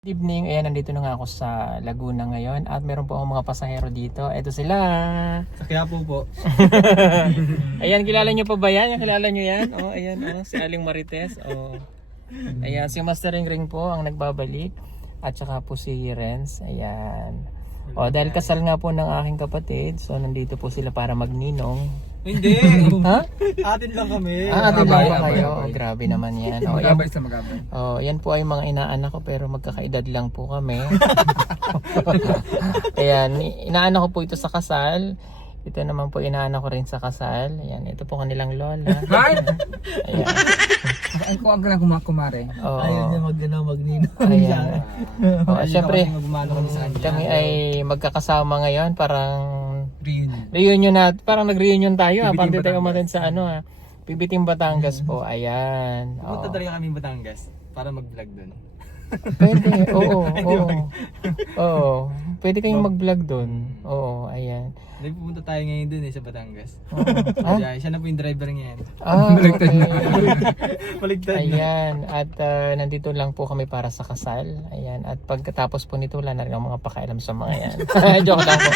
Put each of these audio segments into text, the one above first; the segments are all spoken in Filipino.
Good evening, ayan, nandito na nga ako sa Laguna ngayon at meron po akong mga pasahero dito. Ito sila. Sa Quiapo po. Ayan, kilala nyo pa ba yan? Kilala nyo yan? Oh, ayan, si Aling Marites. Oh. Ayan, si Master Ring po ang nagbabalik. At saka po si Renz. Ayan. Oh, dahil kasal nga po ng aking kapatid, so nandito po sila para magninong. Hindi. Ha? Atin lang kami. Atin lang ba Abay. kayo? Oh, grabe naman yan. Oh, yan, Magabay sa magabay. oh, yan po ay mga inaanak ko pero magkakaedad lang po kami. Ayan, inaanak ko po ito sa kasal. Ito naman po inaanak ko rin sa kasal. Ayan, ito po kanilang lola. Ayan. Ay ko ang ganang kumare. Oh, Ayaw niya magnino. ayan. Oh, syempre, Magmano kami sa kanya. kami ay magkakasama ngayon. Parang Reunion. reunion na, parang nag-reunion tayo. Bibiting Pati tayo Batangas. umatin sa ano ha. Bibiting Batangas po. Ayan. Pumunta Oh. talaga kami Batangas para mag-vlog doon. Pwede, oo, oo. Oo. Pwede kayong mag-vlog doon. Oo, ayan. Dahil pupunta tayo ngayon doon sa Batangas. Oo. Ha? Kaya siya na po yung driver ngayon. Ah, okay. Baligtad na. Ayan, at nandito lang po kami para sa kasal. Ayan, at pagkatapos po nito, wala na rin ang mga pakailam sa mga yan. Joke lang po.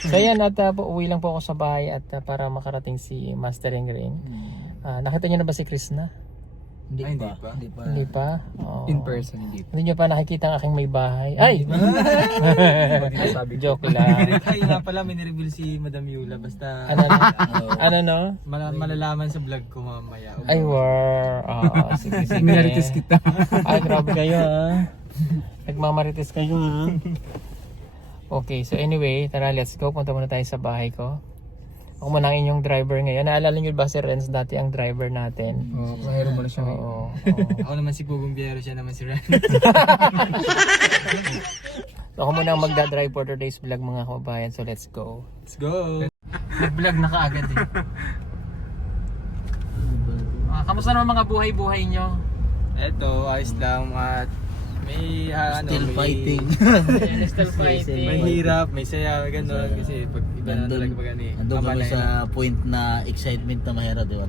So ayan, at uwi lang po ako sa bahay at para makarating si Master Ring. Nakita niyo na ba si Chris na? Ay, hindi pa. Hindi pa? Oo. In person, hindi pa. Hindi niyo pa nakikita ang aking may bahay. Ay! Joke lang. Ay nga pala, may nireveal si Madam Yula. Basta Ano, ano no? malalaman sa vlog ko mamaya. Ay, war. Oo, sige, sige. Minarites kita. Ay, grabe kayo ha. Nagmamarites kayo ha. Okay, so anyway, tara, let's go. Punta muna tayo sa bahay ko. Ako muna ang inyong driver ngayon. Naalala nyo ba si Renz dati ang driver natin? Oo, kahero mo na siya ngayon. Oo. Ako naman si Pugong Biero, siya naman si Ren. So ako muna ang magdadrive for today's vlog mga kababayan. So let's go. Let's go! Nag-vlog na kaagad eh. Kamusta naman mga buhay-buhay nyo? Eto, ayos lang at may Still fighting. Still fighting. May hirap, may saya, may gano'n kasi pag iba na talaga pag ano eh. Andun kami kamalay sa na. point na excitement na mahirap, di ba?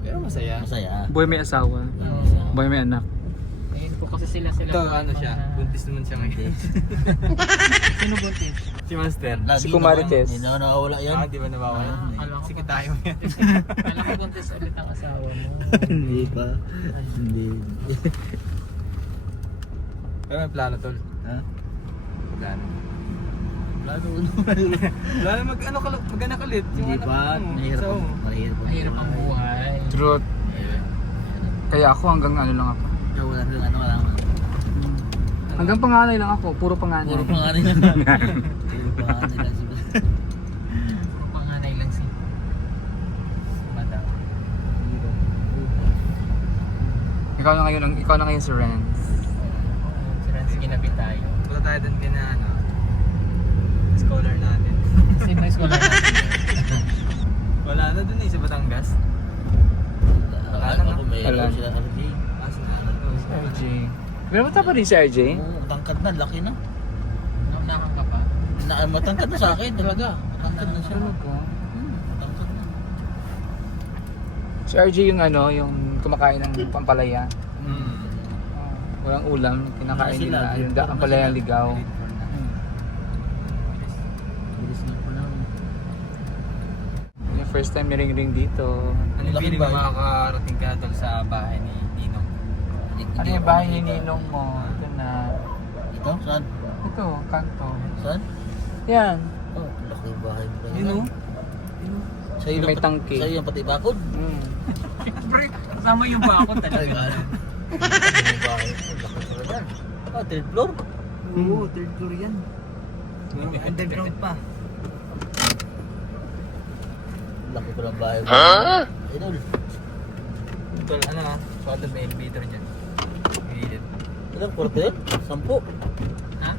Pero masaya. Masaya. Boy may asawa. Boy may anak. Ayun po kasi sila. Ito ano siya, buntis naman siya ngayon. Sino buntis? Si Master. Lagi Si Kumarites. Hindi na nakawala yan. Di ba nawawala? Akala ko Sige pa- tayo yan. Alam ko buntis ulit ang asawa mo. Hindi pa. Hindi. Pero may plano tol. Ha? Plano. Plano Plano mag-anak ulit. Hindi Yung anak pa. mo. Mahirap. So, Mahirap. Mahirap ang buhay. Truth. Kaya ako hanggang ano lang ako. Ikaw wala rin ano lang. Hanggang panganay lang ako. Puro panganay. Puro pangalan lang. Puro pangalan lang sila. Puro panganay lang si Madam. Ikaw na ngayon si Renz. Si Renz ginabi tayo. punta tayo dun din na ano, scholar natin. Sino yung scholar natin? Wala na dun eh, sa Batangas. Ako may Alam. sila RJ. Asa na? Si RJ. Pero mata pa rin si RJ? Oo, matangkad na, laki na. Naunahan ka pa? Matangkad na sa akin talaga. Matangkad na siya. Talaga? Matangkad na. Si RJ yung ano, yung kumakain ng pampalaya. Walang ulam, kinakain Sila, nila. Yung sila. pampalayang ligaw. Bilis na po lang. Yung first time ni Ring dito. Ano yung Laking feeling na bahay. makakarating ka tol sa bahay ni Ninong? Ano yung bahay ni Ninong mo? Ito na. Ito? Saan? Ito, kanto. Saan? Yan. Oh, laki yung bahay mo. Nino? Sa'yo Yung lang may pati- tangke. Sa'yo yung pati bakod. Siyempre, kasama yung bakod talaga. Yung bahay mo, laki talaga. Ah, third floor? Oo, third floor yan. Underground pa. Laki ko ng bahay mo. Idol. Tol, ano ha? Swada may elevator dyan. Gilid. Ilang kwarto yun? 10? Ha?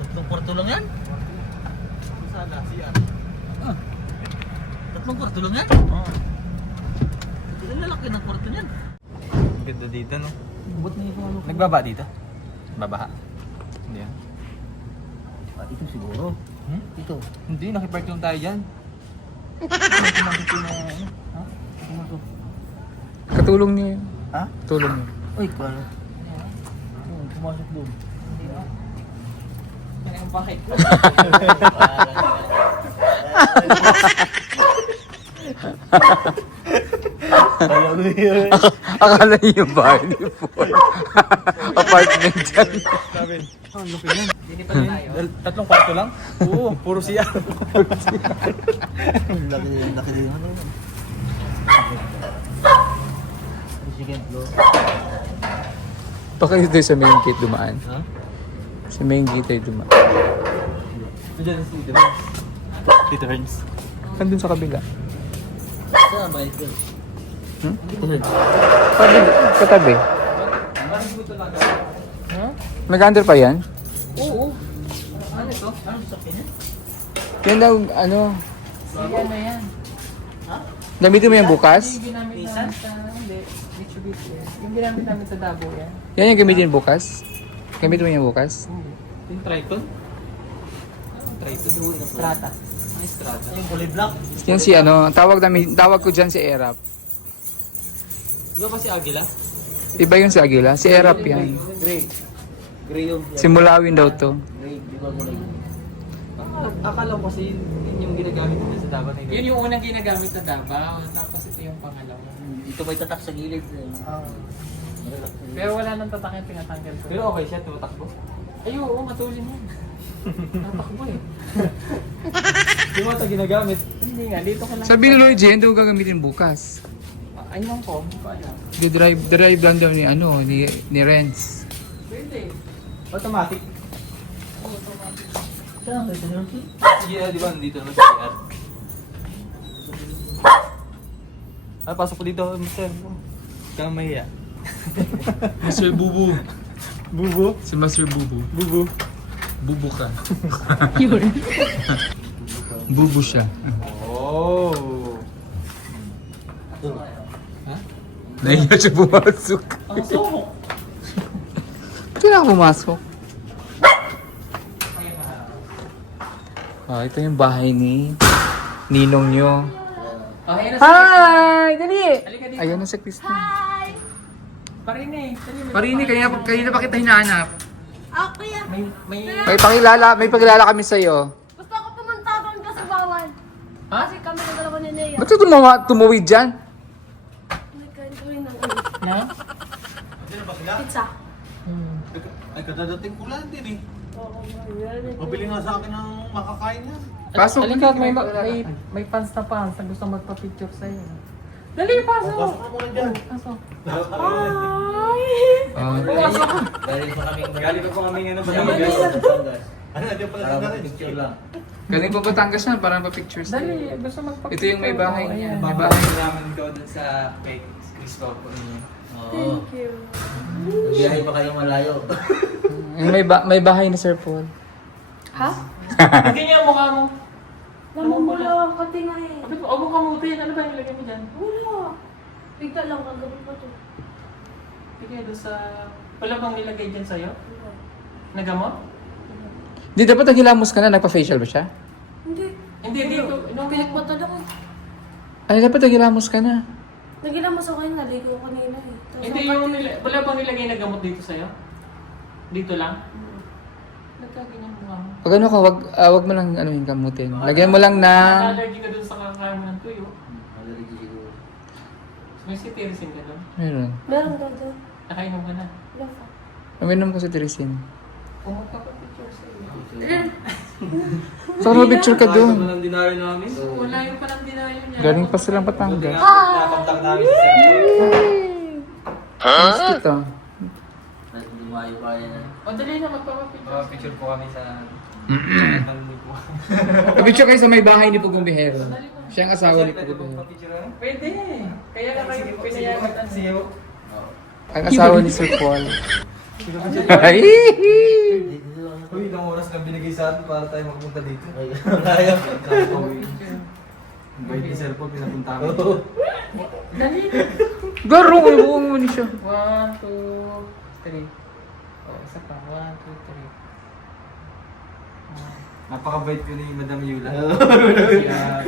Tatlong kwarto lang yan? Sana, CR. Tatlong kwarto lang yan? Oo. Ilang lalaki ng kwarto niyan? Ang ganda dito no? Ba't na yung ano? Nagbaba dito? Babaha? Hindi ah. Ah, ito siguro. Ito. Hindi, nakipark lang tayo dyan. Katulong niyo yun. Ha? Tulong niyo. Uy, paano? pumasok doon. Hindi ba? Ano yung bakit ko? Alam mo yun. Akala niyo yung bahay ni Paul. Apartment dyan. Hindi pa tayo. Tatlong kwarto lang? Oo, puro siya. Laki din ano. Second floor. Baka dito sa main gate dumaan. Ha? Sa main gate tayo dumaan. Nandiyan si Tito Herns. Nandun sa kabila. Saan ba ito? Hmm? Katabi. Ha? Nag-under pa yan? Oo. Ano ito? Ano sa kanya? Yan daw, ano, Sige, ano yan? gamitin mo yan bukas? Yung ginamit namin sa... Hindi. Mitsubishi. Yung ginamit namin sa Davao yan. Yan yung gamitin bukas? Gamitin mo yan bukas? Yung Triton? Anong Triton? Strata. Ay, Strata. Yung kulay black. Yan si ano, tawag ko dyan si Erap. Di ba ba si Agila? Iba yun si Agila, si Erap yan. Gray. Gray yung... Si Mulawin daw to. Gray, di ba kulay? Akala ko kasi yun yung ginagamit nila sa Davao na Yun yung unang ginagamit sa Davao. Tapos ito yung pangalawa. Ito may tatak sa gilid. Pero wala nang tatak yung pinatanggal ko. Pero okay siya, tumatakbo. Ay, oo, matulin yan. Tatakbo eh. Di ba ito ginagamit? Hindi nga, dito ko lang. Sabi ni Lloyd, yan daw gagamitin bukas. Ayun ko, hindi ko alam. Drive lang daw ni ano, ni Renz. Pwede. Automatic. Saan kayo sa nurse? Yeah, di ba nandito na sa CR? Ah, pasok ko dito, Mr. Kang mahiya. Master Bubu. Bubo? Si Master Bubu. Bubo. Bubu ka. Bubu siya. Oh. Ha? Nahiya siya pumasok. Ang suko. Ito na pumasok. Ah, ito yung bahay ni Ninong nyo. Okay na Hi! Dali! Halika dito. Ayun na si Kristen. Parinig. Parini, kanina pa kita hinahanap. Ako yan. May... May pakilala kami sa'yo. Gusto ko pumunta doon kasi bawal. Ha? Kasi kami na dalawa ni Nea. Ba't ka tumawid dyan? Nagkain kami ng Na? pizza. Ay, kadadating ko lang din eh. Oo, yan. Mabili nga sa akin ng makakain yan. Pasok. Halika, may fans na fans na gusto magpa-picture sa'yo. Dali, pasok! Pasok ka muna dyan. Pasok. Ay! Galing pa kami. Galing pa kami nga na ba? Ano, dyan pala Para na rin. picture lang. Galing pa Batangas yan, para pa-pictures. Dali, gusto magpa-picture. Ito yung may bahay Oo, niya. ayan. May bahay. Naman ikaw dun sa kay Christopher niya. Oo. Thank you. Biyahe pa kayo malayo. May bahay ni Sir Paul. Ha? Hindi niya mukha mo. Namumula ka nga eh. Sabi ko, huwag mong kamutin. Ano ba yung nilagay mo dyan? Wala. Bigla lang kagabi pa to. Sige, doon sa... Wala bang nilagay dyan sa'yo? Nagamot? Di dapat naghilamos ka na, nagpa-facial ba siya? Hindi. Hindi, dito. Pinikmata lang eh. Ay, dapat naghilamos ka na. Nagilamos ako yun, naligo ko kanina eh. Tapos Hindi yung... Wala bang nilagay na gamot dito sa'yo? Dito lang? Nagkaganyan mukha mo. Pag ano ka, wag mo lang ano yung gamutin. Lagyan mo lang ng... Allergy ka dun sa kakain mo ng tuyo. Allergy siguro. May cetirizine ka dun. Meron. meron ka doon. Nakainom ka na. Wala ka. Uminom ko sa Teresin. Kung magpapapicture sa'yo. Saan mo picture ka Ito dun? ng dinaryo namin. Wala yung parang dinayo niya. Galing pa silang Batangas. Nakakontak namin si Sir. Miss kita. Lumayo pa yan. O, dali na magpapapicture. Picture po kami sa... Picture kayo sa may bahay ni Pugong Bihero. Siya ang asawa ni Pugong Bihero. Pwede. Kaya na kayo pinayagan ang Siyo. Ang asawa ni Sir Paul. Ay! Uy, ilang oras lang binigay sa atin para tayo magpunta dito. Malayo. Bait ni Sir Paul, pinapunta kami. Dali. Garo, may buong mo ni siya. 1, 2, 3. O, isa pa. 1, 2, 3. Napakabait ko ni Madam Yula. Kaya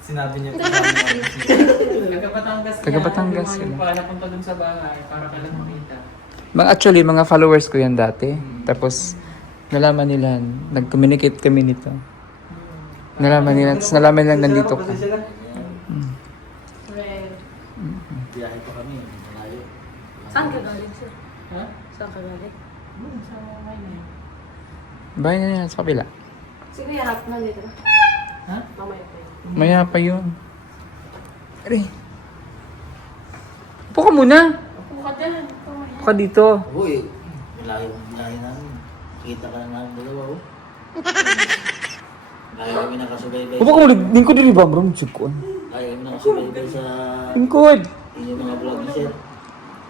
sinabi niya pa sa amin. Taga Batangas Taga Batangas Yung sila. pa napunta dun sa bahay para kailan makita. Actually, mga followers ko yan dati. Tapos, nalaman nila, nag-communicate kami nito. Nalaman nila, tapos nalaman lang nandito ka. Biyahe pa kami. Malayo. Saan ka galing, sir? Ha? Saan ka galing? Sa mamay na. Bahay na yan sa kabila. Sige, harap na dito. Ha? Mamaya pa yun. Maya pa yun. Aray. Upo ka muna. Upo ka dyan. Upo ka dito. Uy, malayo namin. Kita ka na namin dalawa, oh. Lagi kami nakasubaybay. Upo ka muna. Lingkod din ba, bro? Chukon. Lagi kami nakasubaybay sa Lingkod. inyong mga vlog ni sir.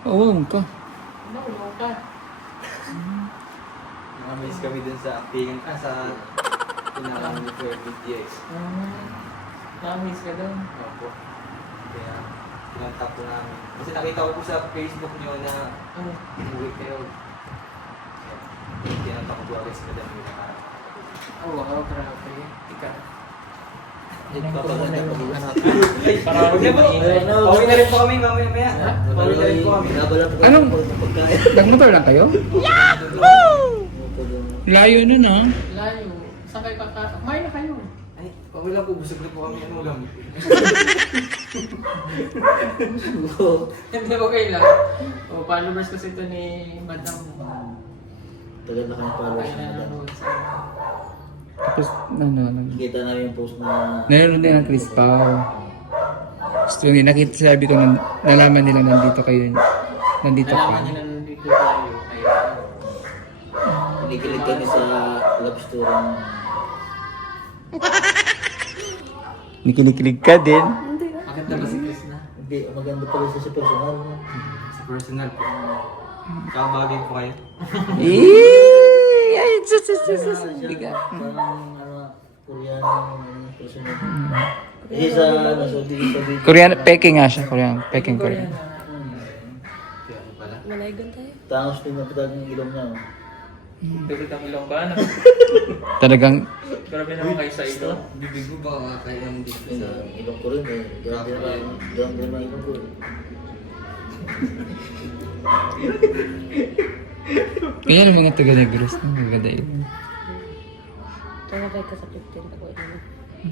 Oo, ka. Ano, ulo ka. Nakamiss kami dun sa acting, sa pinakaman ni Kuya BTS. Namiss ka doon. Opo. Kaya, pinantap ko namin. Kasi nakita ko po sa Facebook nyo na uwi kayo. Kaya, pinantap ko po agad sa madami na harap. Oh, wow, grabe. Ika. Papaganda pa bukas. Para ako din maingay. Pauwi na rin po kami mamaya maya. Pauwi na rin po kami. Nabala po kami Anong- ng pagkain. Nagmotor lang kayo? Layo nun, ha? Layo. Saan kayo kumain na kayo? Ay, pauwi lang po. Busog na po kami. Ano ulam? Hindi okay lang. O, followers kasi ito ni Madam. Tagal na kami followers Kaya na madam. nanonood sa... Tapos, Kita namin yung post na nanonood din ng Chris Pao. Gusto nila, nakita sabi ko, nalaman nila nandito kayo. Nandito Nalaman kayo. niya na nandito tayo. Kaya... kinikilig kami sa love story ng Nikinig ka din. Hindi ah. Maganda ba si Chris na? Hindi, maganda pala siya sa personal mo. Sa personal po. Kabagay po kayo. Ay, sus. Hindi ka. Parang Koreano, personal. Kasi sa video. Korean, Peking nga siya. Peking Korean. Kaya ano pala. Malaygon tayo. Tangos din na patag ng ilong niya. Oh. Dapat ang ilong ba? Talagang, Grabe naman kayo sa ito. Bibig mo baka kaya mo dito Sa sa... ilong ko rin eh. Grabe naman ilong ko. kaya ng mga taga-Negros na maganda yun. Sasakay ka sa 15 ako ito.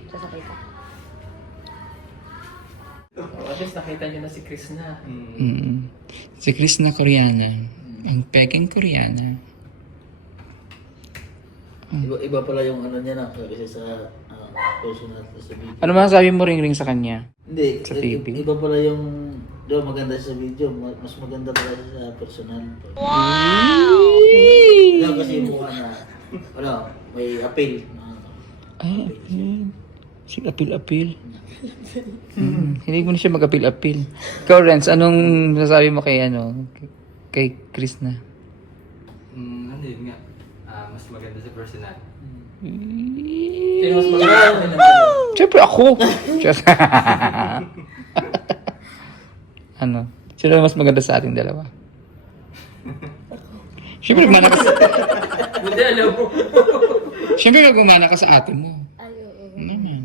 Sasakay ka. At least nakita niyo na si Chris na. Si Chris na Koreana. Ang Peking Koreana. Iba pala yung ano niya na kasi sa personal sa video. Ano masasabi mo ring sa kanya? Hindi, Sa TV? iba pala yung maganda siya sa video, mas maganda pala siya sa personal. Kaya kasi yung mukha na, may appeal. Ah, appeal. Sige, appeal. Hindi mo na siya mag-appeal. Ikaw, Renz, anong masasabi mo kay Chris na? Ano yun nga? Mas maganda sa personal. Sino mas maganda? Siyempre ako! Ano? Sino mas maganda sa ating dalawa? Siyempre, gumana ka sa... Hindi, alam mo. Siyempre, gumana ka sa ate mo. Ay, oo. Ano naman?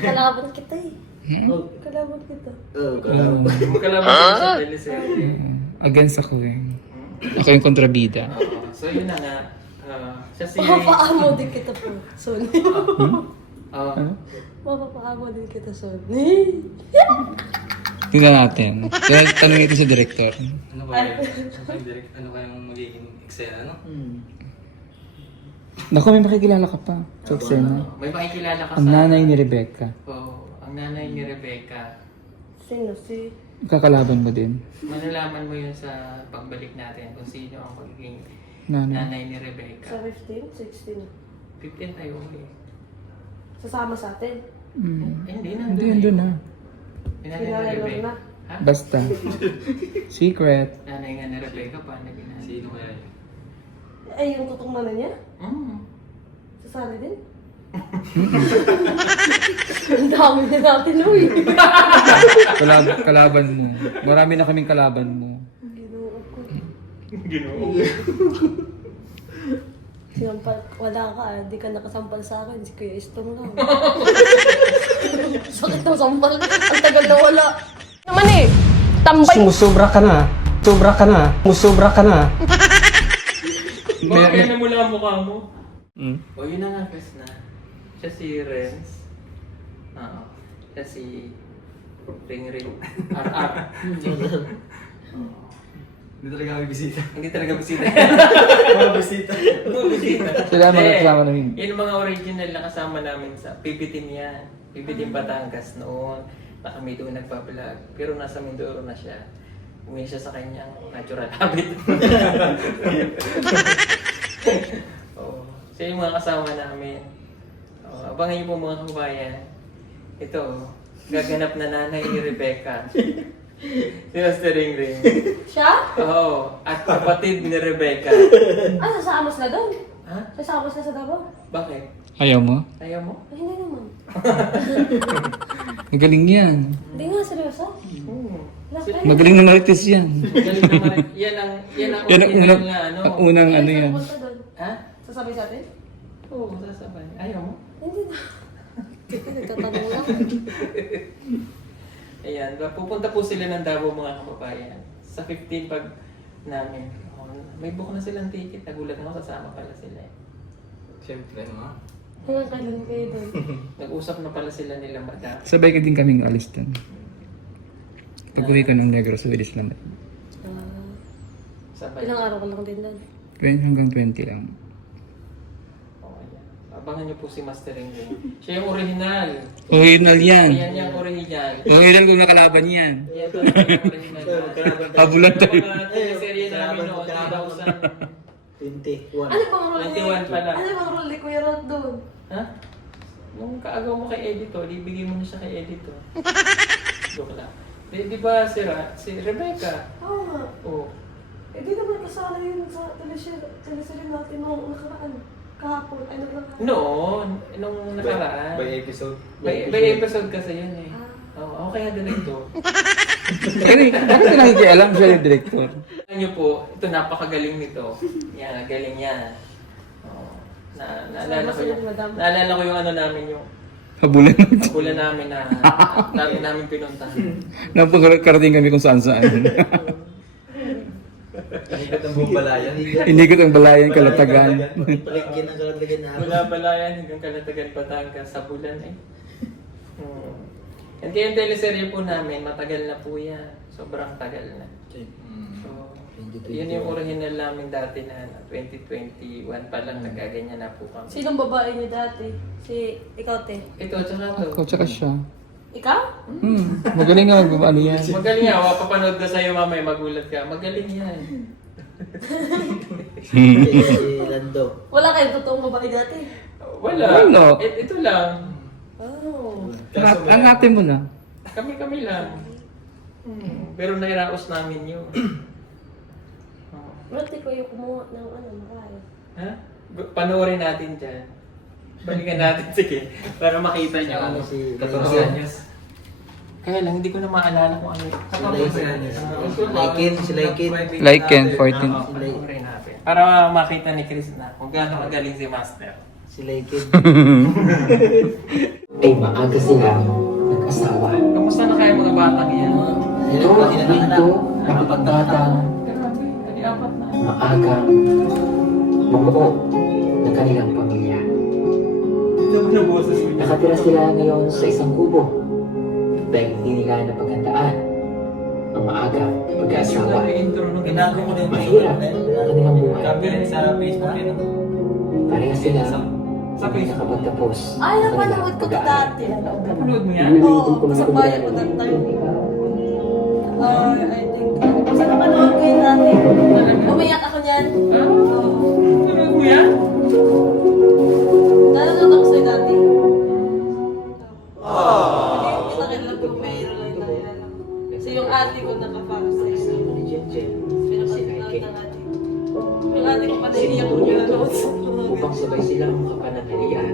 Kalaban kita eh. Oh, Kalaban kita. kalaban. Magkalaman kayo sa teleserye. Against ako eh. Ako yung kontrabida. So yun na nga. Siya si... Mapapaamo din kita po. Sorry. Ah, Mapapaamo din kita, sorry. Tingnan natin. Tanong ito sa director. Ano ba yun? Ano kayang magiging eksena, no? Naku, may makikilala ka pa. Sa eksena. may makikilala ka Ang sa... nanay ni Rebecca. Oo, ang nanay ni Rebecca. Sino si... Kakalaban mo din. Malalaman mo yun sa pagbalik natin kung sino ang magiging Nanay. nanay ni Sa Rebecca. 15? 16? 15 tayo ulit. Sasama sa atin? Hindi, Hindi, nandun yun na na. yun. Yung nanay ni Pinalala Rebecca. na. Ha? Basta. Secret. Nanay nga ni Rebecca, paano ginanay? Sino kaya yun? Ay, yung tutong na niya? Sasali din? Ang dami na natin, uy. Kalaban mo. Marami na kaming kalaban mo. Ginoo ko. Ginoo. Sinampal, wala ka, di ka nakasampal sa akin. Si Kuya Istong lang. Sakit ng sampal. Ang tagal na wala. Naman eh, tambay. Sumusubra ka na. Sobra ka na. Sobra ka na. Bakit kaya namula ang mukha mo? Hmm? O yun na nga, Chris na. Siya si Renz. Oo. Siya si Ring Ring. RR. Hindi talaga kami bisita. Hindi talaga bisita. Mga bisita. Mga bisita. Sila ang mga Hindi. kasama namin. Yun ang mga original na kasama namin sa PB Team yan. PB Team Batangas noon. Na kami doon nagpa-vlog. Pero nasa Mindoro na siya. Umuwi siya sa kanyang natural habit. Oo. Siya yung mga kasama namin. Abangan niyo po mga kabayan. Ito, gaganap na nanay ni Rebecca. Si Master Ring Ring. Siya? Oo. At kapatid ni Rebecca. Ah, sasamos na doon? Ha? Sasamos na sa Davao? Bakit? Ayaw mo? Ayaw mo? Ay, hindi naman. Magaling yan. Hindi nga, seryoso. Oo. Laki. Magaling na marites yan. Galing naman. Yan ang Yan ang original unang, na ano. ang unang ano Saan yan. pupunta doon? Ha? Sasabay sa atin? Oo, sasabay. Ayaw mo? Hindi na. Nagtatanong lang. Ayan, pupunta po sila ng Davao mga kababayan. Sa 15 pag namin. May book na silang ticket. Nagulat ako, sasama pala sila. Siyempre, no? Hanggang kailan kayo doon? Nag-usap na pala sila nila madam. Sabay ka din kaming alis doon. Pag-uwi ko ng Negros, Wilis naman. Sabay. Ilang araw ka lang din doon? Hanggang 20 lang. Oh, ayan. Abangan niyo po si Master Ring Ring. Siya yung original. Original yan. Ayan yung original. Original kung nakalaban yan. Yan talaga yung original. Habulan tayo. Mga teleserye namin noon, 21. Ano bang role 21 pa lang. Ano bang role ni Kuya Rod doon? Ha? Nung kaagaw mo kay editor, ibigay mo na siya kay editor. Joke lang. Di ba si Rebecca? Oo nga. Oo. Eh di naman kasala yun sa teleserye natin nung nakaraan. Kahapon. Ano lang? Noon, nung nakaraan. By episode. By episode kasi yun eh. Oo, ako kaya director. Bakit nakikialam siya yung director? Alam niyo po, ito napakagaling nito. Yan, galing yan. Oo. Naalala ko yung ano namin yung Habulan natin. pula namin na dami namin pinuntahan. Napakarating kami kung saan-saan. Hinikat ang buong balayan. Inigot ang balayan, kalatagan. Paligyan ng kalaglagan na. Mula Balayan hanggang Kalatagan, Batangas sa bulan eh. And kaya yung teleserye po namin, matagal na po yan. Sobrang tagal na. So, yun yung original namin dati na 2021 pa lang nagaganyan na po kami. Sinong babae niyo dati? Si ikaw, te? Ito, tsaka to. Ako, tsaka siya. Ikaw? Magaling nga ano yan. Magaling yan. Papanood na sa'yo mamaya, magulat ka. Magaling yan. Si Lando. Wala kayong totoong babae dati? Wala. Wala. Ito lang. Oh. Ang ate mo na. Kami lang. Pero nairaos namin yun. Brati ko yung kumuha ng ano, maraya. Ha? Panoorin natin dyan. Balikan natin, sige. Para makita niyo. Ano si 14 anyos. Kaya lang, hindi ko na maalala kung ano yun. Laikin, si Laikin. Laikin, 14. Panoorin natin. Para makita ni Chris na kung gaano kagaling si Master. Si Laikin. ay maaga sila nag-asawa. Kamusta na kayo mga batang yan? Ito ang pagtatang Grabe, apat na. maaga mabuo ng kanilang pamilya. Hindi mo na boses mo. Nakatira sila ngayon sa isang kubo dahil hindi nila napaghandaan ang maaga pag-aasawa. Intro nung Binago mo na yung Mahirap ang kanilang buhay. Sabi rin sa Facebook yun. Pareha sila Sa Facebook. nakapagtapos Ay, ng napanood ko to dati. Napanood mo yan? Oo, kasabayan ko that time. I think. Basta napanood ko yun dati. Umiyak ako niyan. Ha? Oo. Napanood mo yan? Nanonood ako sa'yo dati. Kita lang kung mayroon lang naalala ko. Kasi yung ate ko nakapagod sa isa. Pinapasikat ng ate ko. Yung ate ko panahiliyak ko yung nanood sa upang sabay silang makapanatilian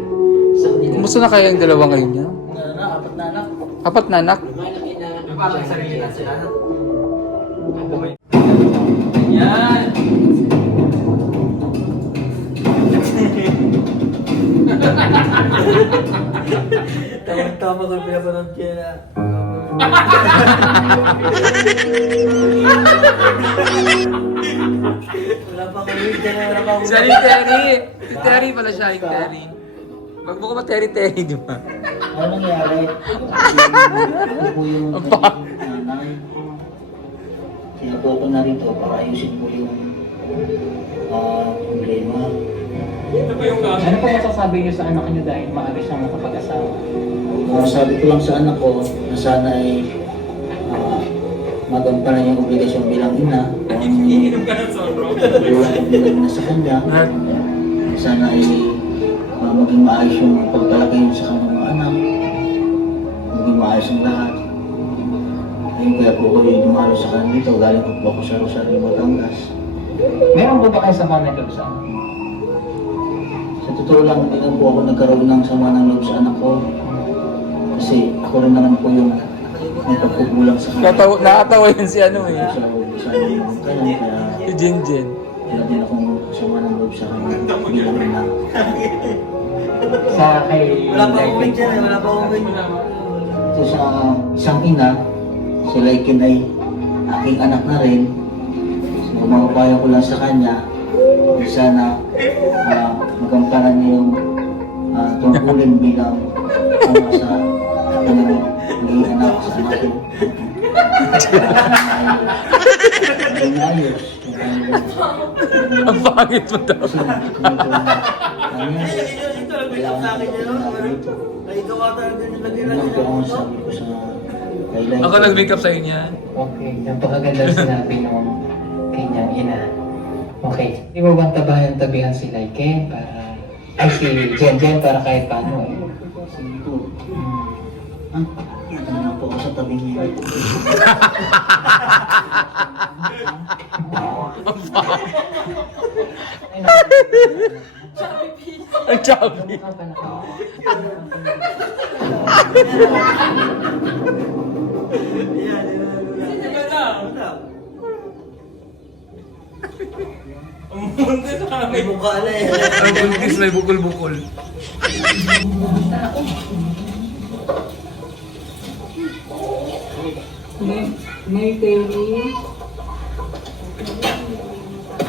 sa kanilang Kumusta na kaya yung dalawa ngayon niya? Apat na anak. Apat na anak? lumalaki na Parang sarili na sila. Yan! Tama-tama ko pinapanood kaya na. Wala pa kami dyan, wala pa Si Aling Terry. Si Terry pala siya, Aling Terry. Magbuka ba Terry, di ba? Ano nangyari? Ito po yung nanay. Kaya po ako narito para ayusin po yung problema. Ano po masasabi niyo sa anak niyo dahil maaga siyang makapag-asawa? Sabi ko lang sa anak ko na sana ay magampanan yung obligasyon bilang ina. Iinom ka ng sorro. Yung bilang ina sa kanya. Sana ay maging maayos yung pagpalaki yun sa kanyang mga anak. Maging maayos ang lahat. Ayun kaya po ko yung dumalo sa kanya dito. Galing ko po ako sa Rosario, Batangas. Meron po ba kayo sama ng loob sa anak? Sa totoo lang, hindi lang po ako nagkaroon ng sama ng loob sa anak ko. Kasi ako rin naman po yung may pagkukulang sa kanya. Nakatawa yun si ano eh. Sa kanya, kaya Si Jinjin. wala din akong sama ng loob sa kanya. Bilang ina. Sa kay wala pa akong So sa isang ina, si Laikin ay aking anak na rin. So mapapayo ko lang sa kanya, sana magampanan niya yung tungkulin bilang sa kanyang maging anak sa anak ko. Ay ayos. Ang pangit mo daw. Kasi Ako nag-make up sa'yo niyan. Okay, napakaganda sinabi nung kanyang ina. Okay, hindi mo bang tabihan si Laike para... Ay, si Jen para kahit paano eh. Sige po. Ano po ako sa tabi niya. Ang chubby. May mukha na eh. Ang buntis may bukol-bukol. May Terry.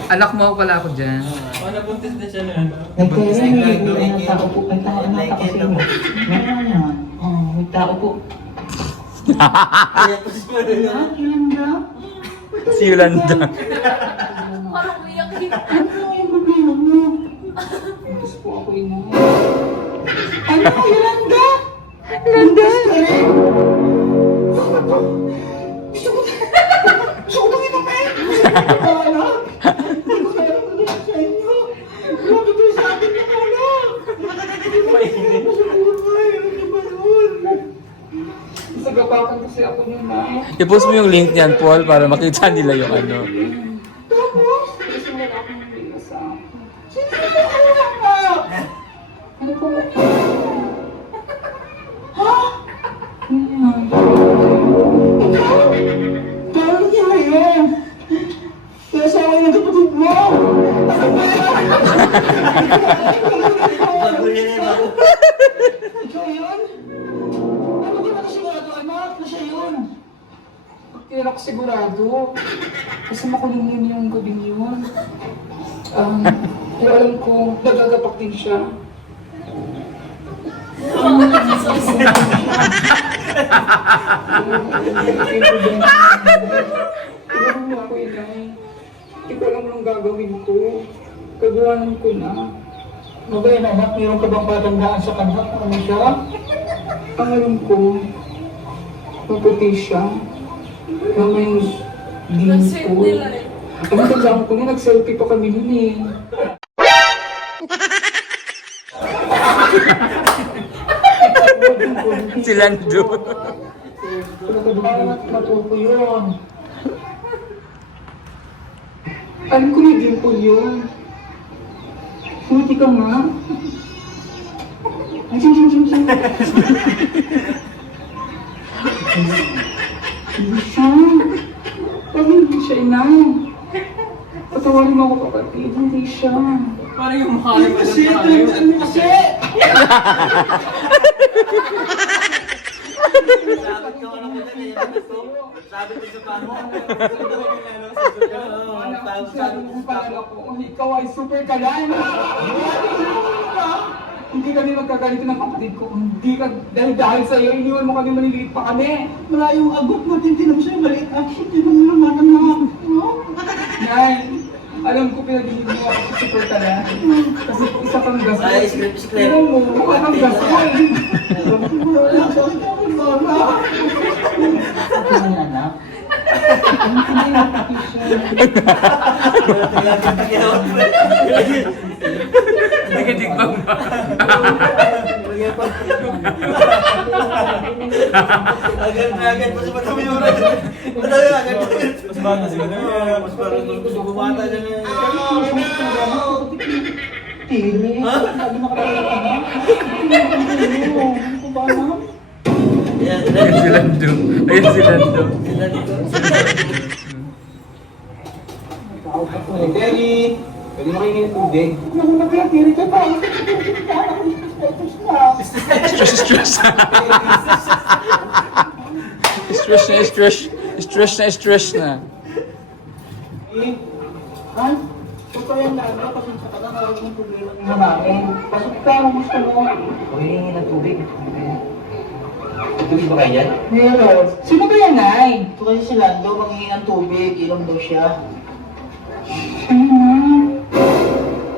Anak mo pala ako dyan. Oh, nabuntis na siya na ano. Nagkaya may tao po. May tao na ako sa inyo. Meron yan. Oh, may tao po. Si Yolanda. Parang umiyak din. Ano yung problema mo? Tapos po ako ina. Ano, Yolanda? Yolanda? Gusto ko bang inumin? Ano? Hindi ko kaya mag-iyak sa inyo. Grabe ko sa akin ng anak. Sagapakan kasi ako nun na. I-post mo yung link niyan, Paul, para makita nila yung ano. Tapos, gusto mo lang akong bilas sa akin. Sino na anak? Ano po? Ha? Ano yan? Paano niya ngayon? Kaya sa akin yung kapatid mo? Ano ba yan? Bago yan eh, bago. Ikaw yun? Ano ka nakasigurado, anak? Na siya yun? Hindi ako sigurado. Kasi makulimlim yung gabing yun. Pero alam ko, nagagapak din siya. Tulungan mo ako, inay. Hindi ko alam anong gagawin ko. Kagawanan ko na. Mabay na anak, mayroon ka bang patandaan sa kanya kung ano siya? Ang alam ko, maputi siya. Na may Nag-save dimple. nila eh. Ang tandaan ko na, nag-selfie pa kami nun eh. Si Lando. Pinagkabang matuko yun. Alam ko may dimple yun. Sumuti ka nga. Ay, sing. Hindi siya. Pag hindi siya, inay. Patawarin mo ako kapatid, hindi siya. Parang yung mukha niya Kasi, tayo. ano kasi? Sabi ko ano ko dyan, yung ko. Sabi ko sa pano. Sabi ko pala ko, ikaw ay super kalan. Hindi kami magkagalito ng kapatid ko. Hindi ka, dahil sa iyo, iniwan mo kami, maliliit pa kami. Malayong agot mo, hindi naman sa'yo maliit. Hindi naman naman ang mga. Nay, alam ko pinagiging mo ako sa super kalan. Kasi isa kang gasol. Ay, script. Tingnan mo, mukha kang gasol. Ito yung anak. Nagkatigbang ba? Agad pa sa madami yung agad. Mas bata si madami. Mas bata gusto bumata dyan eh. Tiri, lagi nakakalaga ka na. Ano ba na? Ayan, Ayan si Lando. Ayan si Lando. Hey, Terry! Pwede mo kayo ng tubig? Naku na kaya, Terry ka pa. Stress. Stress na. Ha? So kaya na, pasensya ka na, kawag ng problema ng hamakin. Pasok ka, kung gusto mo. Huwag ng tubig. Tubig ba kayo yan? Meron. Sino ba yan, Nay? Ito kasi si Lando, manghingi ng tubig. Inom daw siya.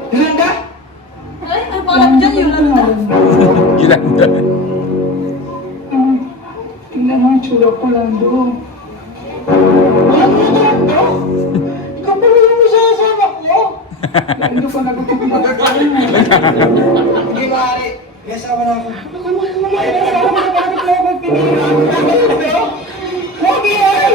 Yolanda? Ay, ano pangalan dyan? Yolanda? Gilanda. Tingnan mo yung tsura ko, Lando. Lando? Ikaw pala yung masasama ko. Lando pa nagutubig ako pa rin. Hindi maaari. May asawa na ako. May asawa na ako. Bakit ako magpinira? Huwag yan!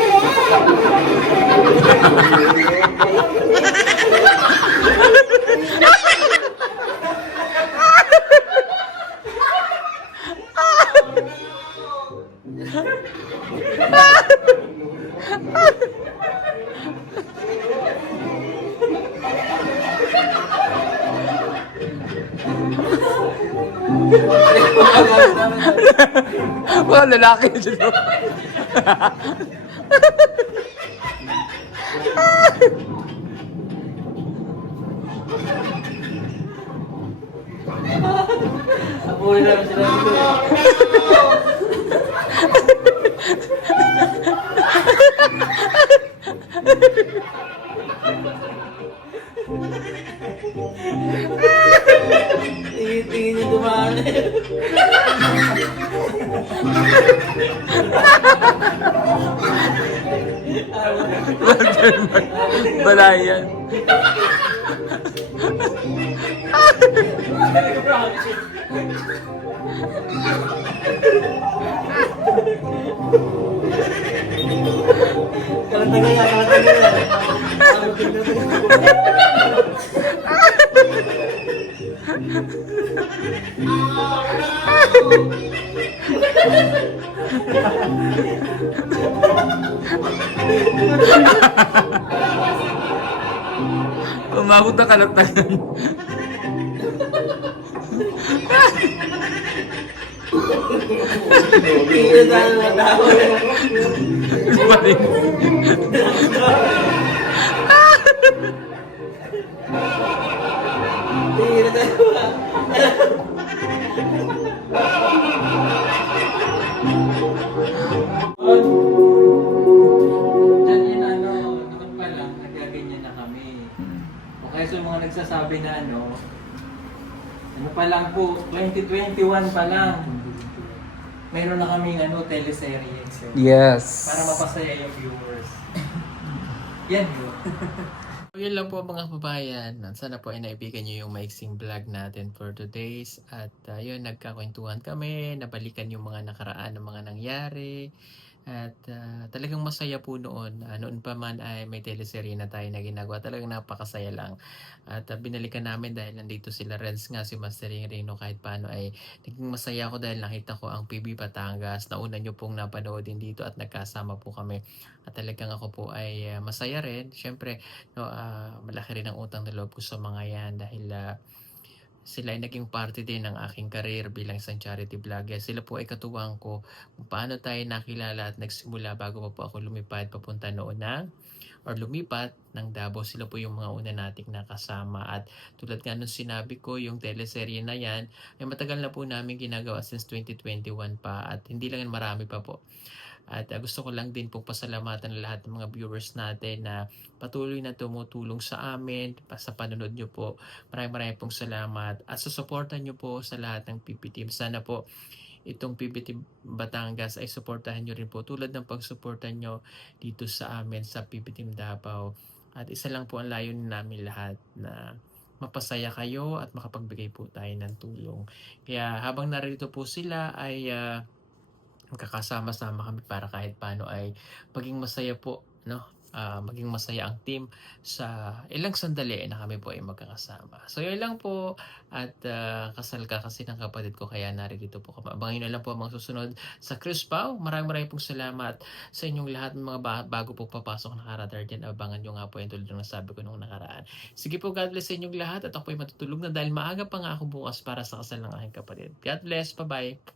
Mga lalaki dito. Apunin namin sila dito. Tingin niyo dumaan eh. Balayan. Kalatagan yan. Umabot na kalatagan. Tingin na mga tao eh. Balik. Tingin na tayo. Diyan yun noon pa lang, nagaganyan na kami. O kaya sa mga nagsasabi na ano pa lang po, 2021 pa lang. Meron na kaming teleserye. So, Yes. para mapasaya yung viewers. Yan yun. So, yun lang po mga kababayan. Sana po ay naibigan nyo yung maiksing vlog natin for today's. At yun, nagkakwentuhan kami, nabalikan yung mga nakaraan ng mga nangyari. At talagang masaya po noon. Noon pa man ay may teleserye na tayo na ginagawa. Talagang napakasaya lang. At binalikan namin dahil nandito sila Renz nga, si Master Rino, kahit paano ay naging masaya ako dahil nakita ko ang PB Batangas. Nauna nyo pong napanood din dito at nagkasama po kami. At talagang ako po ay masaya rin. Siyempre, malaki rin ang utang na loob ko sa mga yan dahil sila ay naging parte din ng aking career bilang isang charity vlogger. Sila po ay katuwang ko kung paano tayo nakilala at nagsimula bago pa po ako lumipad papunta noon lumipat ng Davao. Sila po yung mga una nating nakasama. At tulad nga nung sinabi ko, yung teleserye na yan ay matagal na po namin ginagawa since 2021 pa at hindi lang yan, marami pa po. At gusto ko lang din pong pasalamatan ng lahat ng mga viewers natin na patuloy na tumutulong sa amin, sa panonood nyo po. Maraming pong salamat at sa suporta nyo po sa lahat ng PP Team. Sana po itong PBT Batangas ay suportahan nyo rin po tulad ng pagsuporta nyo dito sa amin sa PBT Davao. At isa lang po ang layunin namin lahat na mapasaya kayo at makapagbigay po tayo ng tulong. Kaya habang narito po sila ay magkakasama-sama kami para kahit paano ay maging masaya po, no? Maging masaya ang team sa ilang sandali na kami po ay magkakasama. So yun lang po at kasal ka kasi ng kapatid ko kaya narito po kami. Abangan nyo na lang po ang mga susunod sa Chris Pao. Maraming pong salamat sa inyong lahat ng mga bago po papasok na karadar dyan. Abangan nyo nga po yung tulad ng nasabi ko nung nakaraan. Sige po, God bless sa inyong lahat at ako po ay matutulog na dahil maaga pa nga ako bukas para sa kasal ng aking kapatid. God bless, bye-bye.